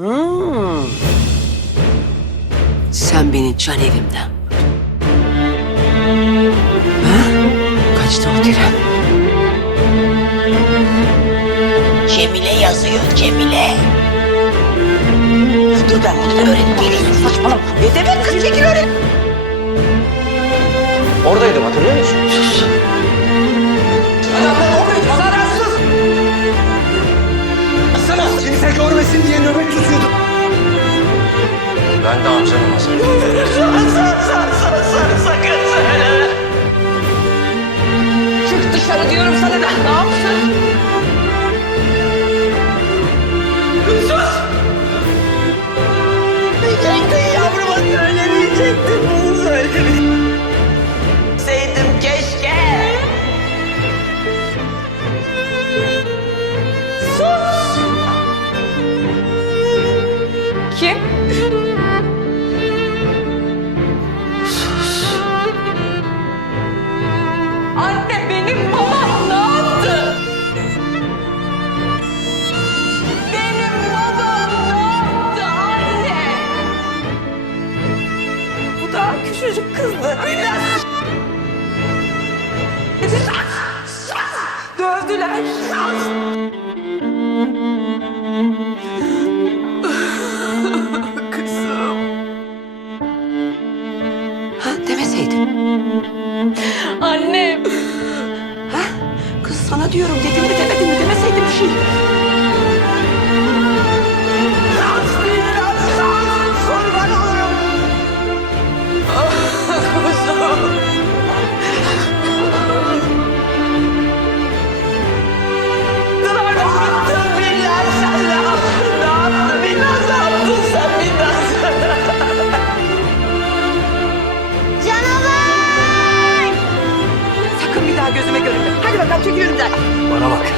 Hmm. Sen beni can evimden. Ha? Kaçtı o tren. Cemile yazıyor Cemile. Dur ben bunu da öğrenip geleyim. Saçmalama. Ne demek kız çekil öyle. Oradaydım hatırlıyor musun? Nöbet tutuyordum. Ben de amcanım Hasan. Çık dışarı diyorum sana da. Ne yapsın? Diyecektin Kim? Anne benim babam ne yaptı? Benim babam ne yaptı anne? Bu daha küçücük kızdı. Biraz. Dövdüler. Kızım. Annem. Ha? Kız sana diyorum dedim mi demedin mi 来。完了吧？